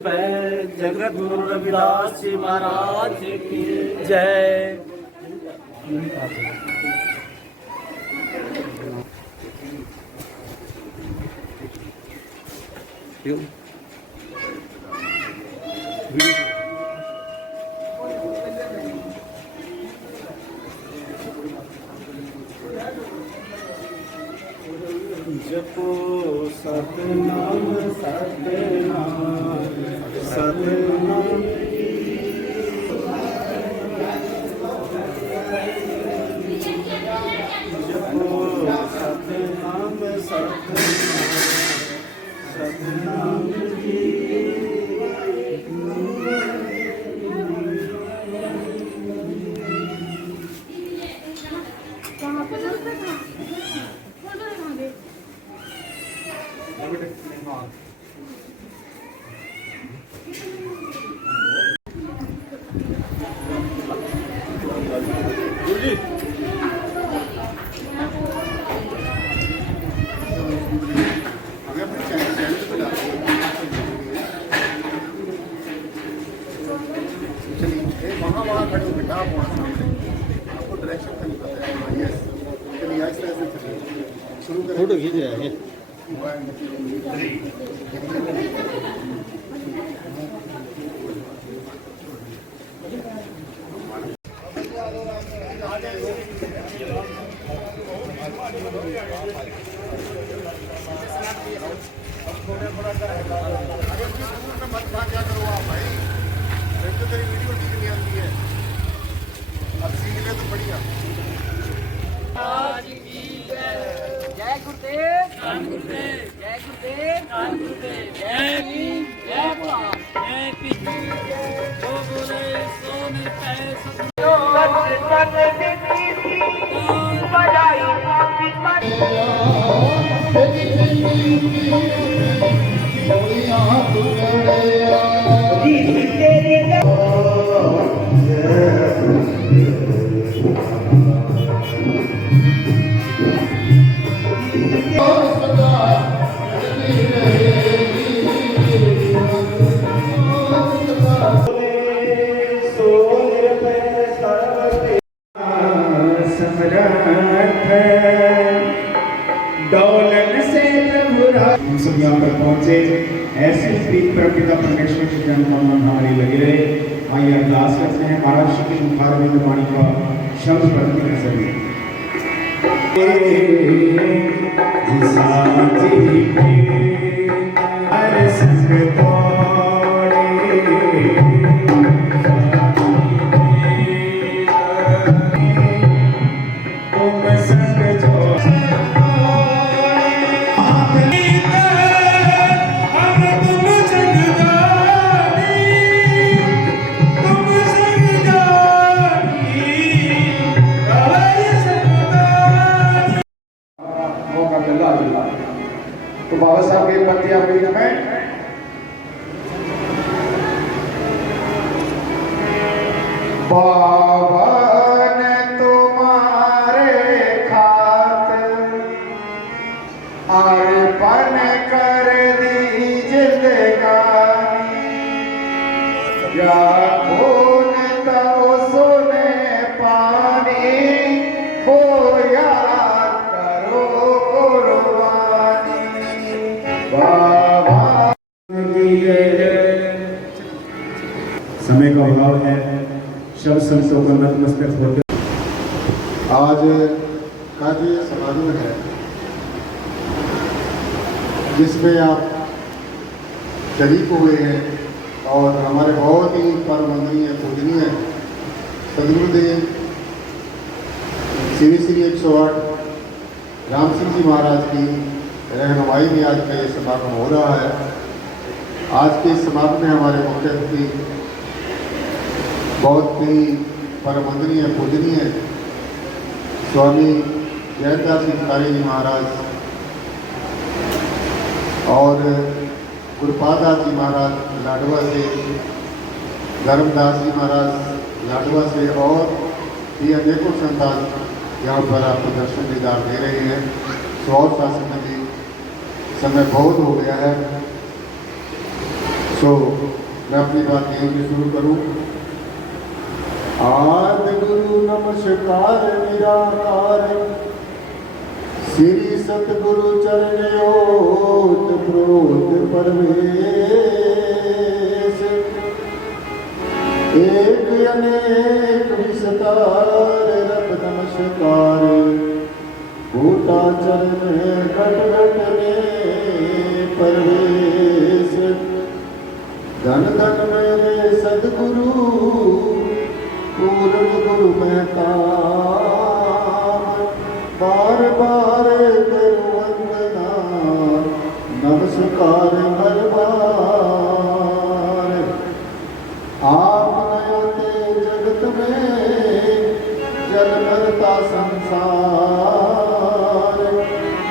जगत गुरु रविदास जी महाराज की जय। जपो सतनाम सतनाम सतनाम जपो सतनाम सतनाम सतनाम वहाँ खड़े हो बेटा आप वहाँ सामने आपको डायरेक्शन का नहीं पता है। यस चलिए ऐसे ऐसे चलिए शुरू करें। फोटो खींच रहे हैं। मत क्या करो आप भाई, तो तेरी वीडियो ठीक नहीं आती है, अब सीख ले तो बढ़िया। जय गुरुदेव, जय गुरुदेव, जय गुरुदेव, जय भीम, जय भोला, जय भीम। जो बोले सो मिलता है हम सब यहाँ पर पहुँचे, ऐसे प्रीत परमपिता परमेश्वर की जनकामना हमारी लगी रहे। आइए अरदास करते हैं महाराज श्री कृष्ण मुखारविंद वाणी का शब्द पढ़ते हैं सभी। तो बाबा साहब के पति अमृत में बाबा ने तुम्हारे खातिर अर्पण कर दी जिंदगानी, क्या खून तो सुने पानी हो याद करो समय का अभाव है, शब्द संतों का नतमस्तक होते। आज का जो समारोह है जिसमें आप शरीक हुए हैं और हमारे बहुत ही परमवंदनीय पूजनीय सदगुरुदेव श्री श्री 108 राम सिंह जी महाराज की रहनुमाई में आज का ये समागम हो रहा है। आज के समागम में हमारे मुख्य अतिथि बहुत ही परमवंदनीय पूजनीय स्वामी जयदास सिंह जी महाराज और गुरुपादास जी महाराज लाडवा से, धर्मदास जी महाराज लाडवा से और भी अनेकों संतान यहाँ पर आपको दर्शन दीदार दे रहे हैं। सौ शासन में भी समय बहुत हो गया है। तो मैं अपनी बात यहीं से शुरू करूं। आदि गुरु नमस्कार निराकार, श्री सतगुरु चरणोत प्रोत परवेश, एक अनेक विस्तार रब नमस्कार, भूता चरण घट घट में परवेश। धन धन मेरे सदगुरु पूर्ण गुरु महताब, बार बार करो वंदना नमस्कार हर बार। आप नयाते जगत में जल भरता संसार,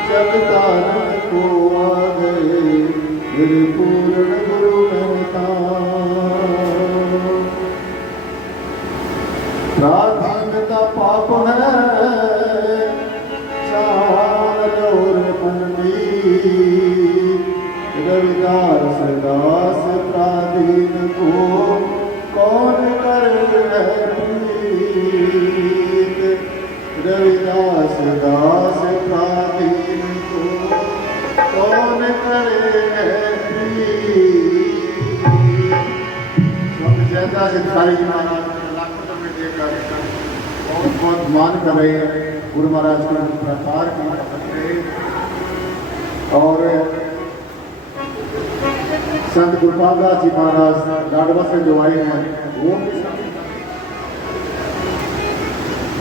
जगतारण को आ गए मेरे पूर्ण गुरु प्राधीनता पाप है चार और मन में, रविदास दास प्राधीन को कौन करे प्रीत, रविदास दास प्राधीन को कौन करे प्रीत। जैसा सिद्धारी महाराज बहुत बहुत मान कर रहे हैं गुरु महाराज के प्रकार की और संत गुरुपाल दास जी महाराज लाडवा से जो आए हैं वो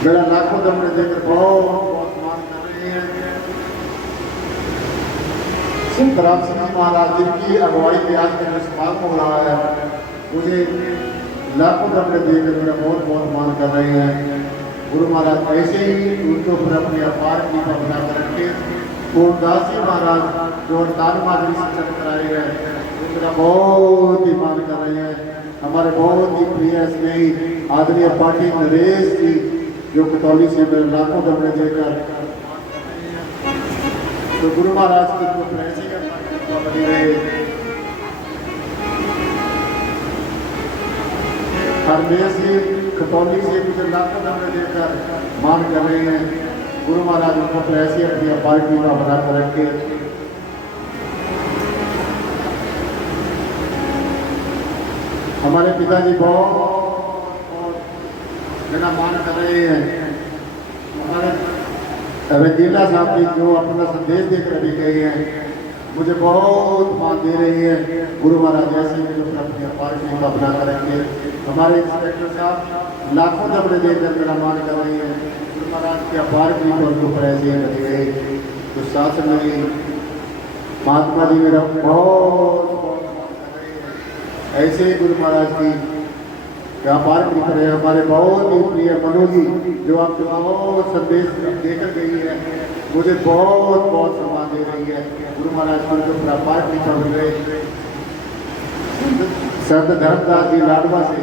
मेरा लाखों दम ने देकर बहुत बहुत मान कर रहे हैं। संत राम सिंह महाराज जी की अगुवाई में आज का समागम हो रहा है, मुझे लाखों दम ने देकर मेरा बहुत बहुत मान कर रहे हैं। गुरु महाराज ऐसे ही उनके ऊपर अपनी अपार की भावना करके पूर्णदास जी महाराज जो 48 मादरी से चल कर आए हैं मेरा बहुत ही मान कर रहे हैं। हमारे बहुत ही प्रिय स्नेही आदरणीय पाटिल नरेश जी जो कतौली से मेरे लाखों दम ने देकर तो गुरु महाराज की ऐसे ही बनी रहे। हरमेश जी खतौली से मुझे लाखों नंबर देकर मान कर रहे हैं। गुरु महाराज उनको ऐसी अपनी अपार की भावना कर रखे। हमारे पिताजी बहुत मेरा मान कर रहे हैं। हमारे रंगीला साहब जी जो अपना संदेश देकर अभी गए हैं मुझे बहुत मान दे रही है। गुरु महाराज ऐसे जो अपनी अपार की भावना करेंगे। हमारे इंस्पेक्टर साहब लाखों दबड़े देकर मेरा मान कर रही है। गुरु महाराज के अपार की पर ऐसे लगे गए तो शासन में महात्मा जी मेरा बहुत मान कर रहे हैं। ऐसे ही गुरु महाराज की व्यापार की तरह हमारे बहुत ही प्रिय मनोजी जो आपको बहुत संदेश देकर गई है मुझे बहुत बहुत सम्मान दे रही है। गुरु महाराज पर जो व्यापार की कर रहे संत धर्मदास जी लाडवा से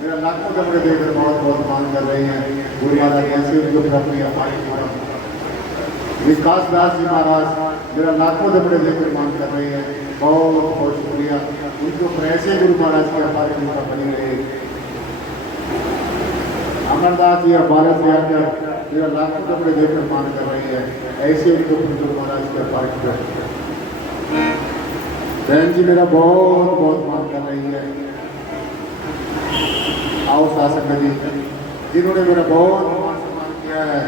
मेरा लाखों दबड़े देकर बहुत बहुत मान कर रहे हैं। गुरु महाराज ऐसे जो अपनी अपार की विकास दास जी महाराज मेरा लाखों दबड़े देकर मान कर रहे हैं। बहुत बहुत शुक्रिया उनको ऐसे गुरु महाराज की अपार की बनी रहे। अमरदास जी भारत से आकर मेरा लाखों कपड़े देकर मान कर रही है। ऐसे उनको गुरु महाराज की अपार की बहन जी मेरा बहुत बहुत मान कर रही है। आओ शासक जी जिन्होंने मेरा बहुत मान सम्मान किया है।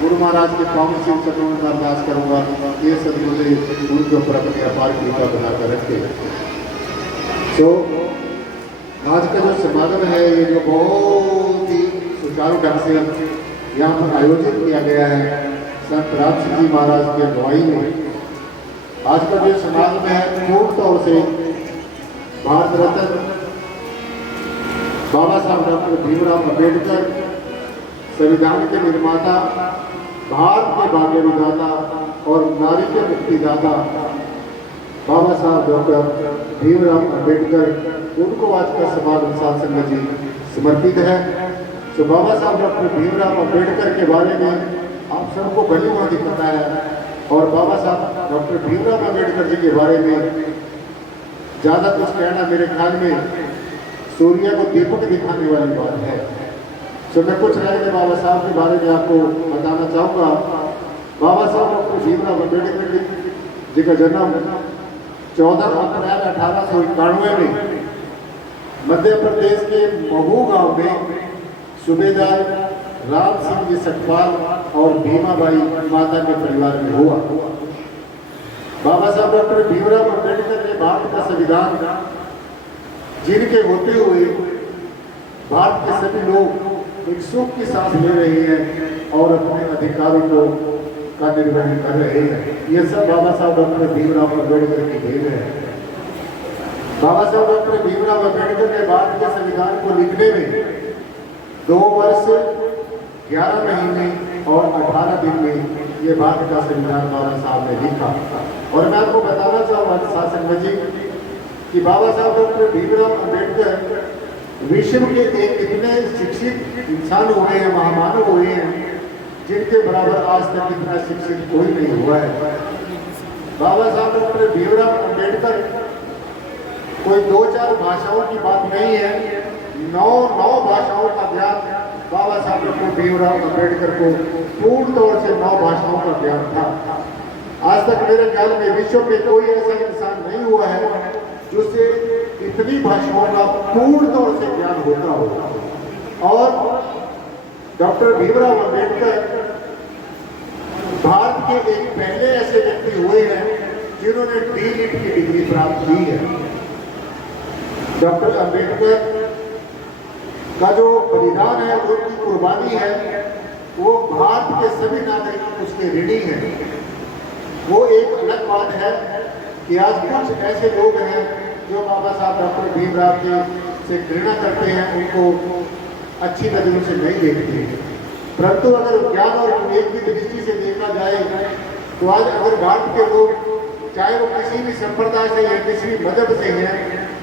गुरु महाराज के पावन सिंह चरणों में अरदास करूंगा ये सदगुरुदेव उनके ऊपर अपनी अपार कृपा बनाकर रखे। तो आज का जो समागम है ये जो बहुत ही सुचारू ढंग से यहाँ पर आयोजित किया गया है संत राम सिंह जी महाराज की अगुवाई में। आज का जो समागम है पूर्ण तौर से भारत रत्न बाबा साहब डॉक्टर भीमराव अम्बेडकर संविधान के निर्माता, भारत के भाग्य विधाता और नारी के मुक्तिदाता बाबा साहब डॉक्टर भीमराव अम्बेडकर उनको आज का समागम साध संगत जी समर्पित है। तो बाबा साहब डॉक्टर भीमराव अम्बेडकर के बारे में आप सबको भली भांति पता है और बाबा साहब डॉक्टर भीमराव अम्बेडकर जी के बारे में ज़्यादा कुछ कहना मेरे ख्याल में सूर्य को दीपक दिखाने वाली बात है। तो मैं कुछ रह गए बाबा साहब के बारे में आपको बताना चाहूँगा। बाबा साहब डॉक्टर भीमराव अम्बेडकर जी का जन्म 14 अप्रैल 1891 में मध्य प्रदेश के महू गांव में सूबेदार राम सिंह जी सतपाल और भीमाबाई माता के परिवार में हुआ। बाबा साहब डॉक्टर भीमराव अम्बेडकर ने भारत का संविधान जिनके होते हुए भारत के सभी लोग एक सुख की सांस ले रहे हैं और अपने अधिकारों को का निर्वहन कर रहे हैं। ये सब बाबा साहब डॉक्टर भीमराव अम्बेडकर की देन है। बाबा साहब डॉक्टर भीमराव अम्बेडकर ने भारत के संविधान को लिखने में 2 वर्ष 11 महीने और 18 दिन में ये भारत का संविधान बाबा साहब ने लिखा। और मैं आपको बताना चाहूँगा शासन जी कि बाबा साहब डॉक्टर भीमराव अम्बेडकर विश्व के एक इतने शिक्षित इंसान हुए हैं, महामानव हुए हैं, जिनके बराबर आज तक इतना शिक्षित कोई नहीं हुआ है। बाबा साहब डॉक्टर भीमराव अम्बेडकर कोई 2-4 भाषाओं की बात नहीं है, 9 भाषाओं का ज्ञान बाबा साहब डॉक्टर भीमराव अम्बेडकर को पूर्ण तौर से 9 भाषाओं का ज्ञान था। आज तक मेरे ख्याल में विश्व में कोई ऐसा इंसान नहीं हुआ है जिससे इतनी भाषाओं का पूर्ण तौर से ज्ञान होता हो। और डॉक्टर भीमराव अम्बेडकर भारत के एक पहले ऐसे व्यक्ति हुए हैं जिन्होंने D.Litt की डिग्री प्राप्त की है। डॉक्टर अम्बेडकर का जो बलिदान है, उनकी कुर्बानी है, वो भारत के सभी नागरिक उसके ऋणी हैं। वो एक अलग बात है कि आज कुछ ऐसे लोग हैं जो बाबा साहब डॉक्टर भीमराव जी से घृणा करते हैं, उनको अच्छी नजरों से नहीं देखते। परंतु अगर ज्ञान और विवेक की दृष्टि से देखा जाए तो आज अगर भारत के लोग, चाहे वो किसी भी संप्रदाय से या किसी भी मजहब से हैं,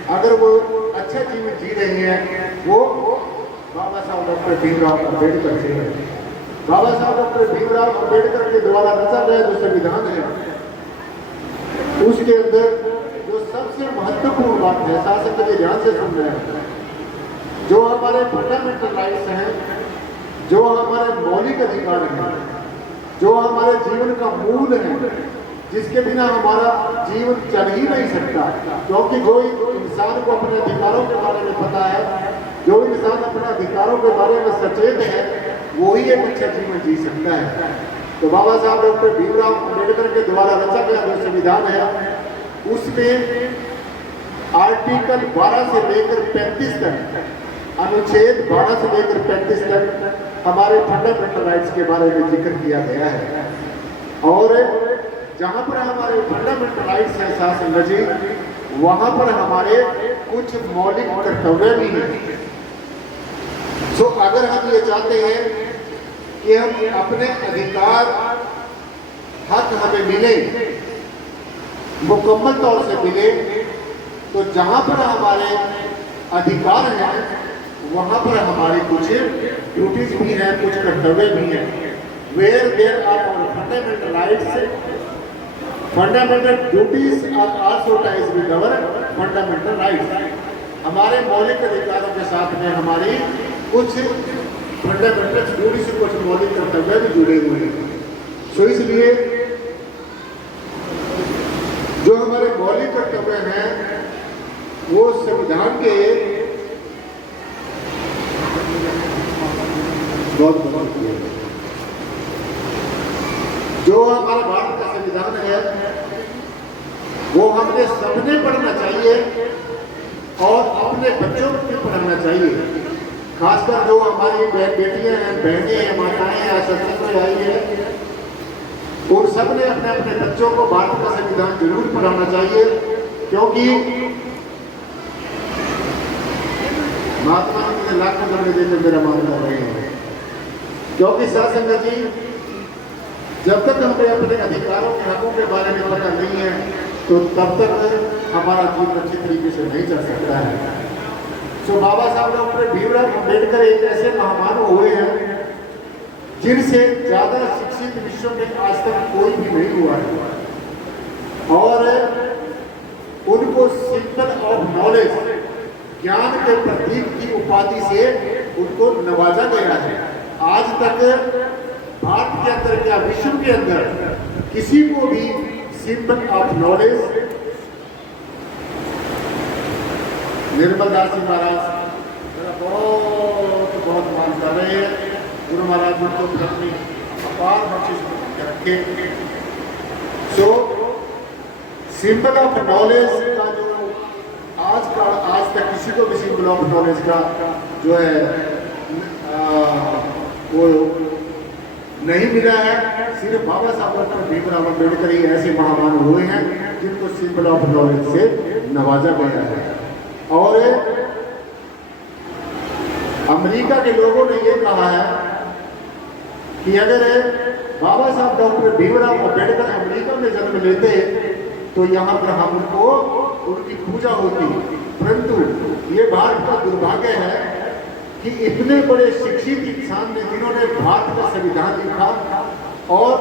अगर वो अच्छा जीवन जी रहे हैं, वो बाबा साहब डॉक्टर भीमराव अम्बेडकर से है। बाबा साहब डॉक्टर भीमराव अम्बेडकर के द्वारा रचा गया जो संविधान है, उसके अंदर जो सबसे महत्वपूर्ण बात है, शासन के ध्यान से सुन रहे हैं, जो हमारे फंडामेंटल राइट्स हैं, जो हमारे मौलिक अधिकार हैं, जो हमारे जीवन का मूल है, जिसके बिना हमारा जीवन चल ही नहीं सकता। क्योंकि जो इंसान को अपने अधिकारों के बारे में पता है, जो इंसान अपने अधिकारों के बारे में सचेत है, वो ही एक अच्छा जीवन जी सकता है। तो बाबा साहब डॉक्टर भीमराव अम्बेडकर के द्वारा रचा गया जो संविधान है, उसमें आर्टिकल 12 से लेकर 35 तक, अनुच्छेद 12 से लेकर 35 तक हमारे फंडामेंटल राइट्स के बारे में जिक्र किया गया है। और जहाँ पर हमारे फंडामेंटल राइट्स हैं शासन जी, वहाँ पर हमारे कुछ मौलिक कर्तव्य भी हैं। तो अगर हम ये चाहते हैं कि हम अपने अधिकार, हक हमें मिले, मुकम्मल तौर से मिले, तो जहाँ पर हमारे अधिकार हैं वहाँ पर हमारे कुछ ड्यूटीज भी हैं, कुछ कर्तव्य भी हैं। Where there are our fundamental rights, fundamental duties are also ties with our fundamental rights. हमारे मौलिक अधिकारों के साथ में हमारी कुछ फंडामेंटल ड्यूटी से कुछ मौलिक कर्तव्य भी जुड़े हुए हैं। तो इसलिए जो हमारे मौलिक कर्तव्य हैं वो संविधान के जो हमारे भारत का संविधान है वो हमने सबने पढ़ना चाहिए और अपने बच्चों को भी पढ़ना चाहिए। खासकर जो हमारी बेटियां हैं, बहनें हैं, माताएं हैं, सत्संग में आई है, उन सब ने अपने अपने बच्चों को भारत का संविधान जरूर पढ़ाना चाहिए। क्योंकि महात्मा गांधी ने लाखों करने देकर मेरा मानना रहे हैं। क्योंकि शासन जी, जब तक हमें अपने अधिकारों के हकों के बारे में पता नहीं है तो तब तक हमारा जीवन अच्छी तरीके से नहीं चल सकता है। तो बाबा साहब डॉक्टर भीमराव अम्बेडकर एक ऐसे महामानव हुए हैं जिनसे ज्यादा शिक्षित विश्व में आज तक कोई भी नहीं हुआ है। और उनको सिंबल ऑफ नॉलेज, ज्ञान के प्रतीक की उपाधि से उनको नवाजा गया है। आज तक भारत के अंदर या विश्व के अंदर किसी को भी सिंबल ऑफ नॉलेज निर्मल दास जी महाराज बहुत बहुत मान कर रहे हैं। गुरु महाराज उनको अपनी अपार बख्शिश रखे। सो सिंबल ऑफ नॉलेज का जो आज तक किसी को भी सिंबल ऑफ नॉलेज का जो है वो नहीं मिला है। सिर्फ बाबा साहब डॉक्टर भीमराव अम्बेडकर ही ऐसे महामान हुए हैं जिनको सिंबल ऑफ नॉलेज से नवाजा गया है। और अमेरिका के लोगों ने ये कहा है कि अगर बाबा साहब डॉक्टर भीमराव अम्बेडकर अमेरिका में जन्म लेते तो यहाँ पर हम उनकी पूजा होती। परंतु ये भारत का दुर्भाग्य है कि इतने बड़े शिक्षित इंसान ने, जिन्होंने भारत का संविधान लिखा, और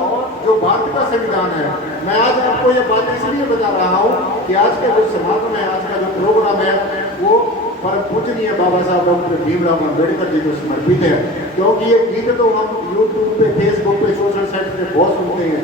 जो भारत का संविधान है, मैं आज आपको ये बात इसलिए बता रहा हूँ कि आज का जो समागम है, आज का जो प्रोग्राम है, वो परम पूजनीय बाबा साहब डॉक्टर भीमराव अम्बेडकर जी को समर्पित है। क्योंकि ये गीत तो हम यूट्यूब पे, फेसबुक पे, सोशल साइट पे बहुत सुनते हैं,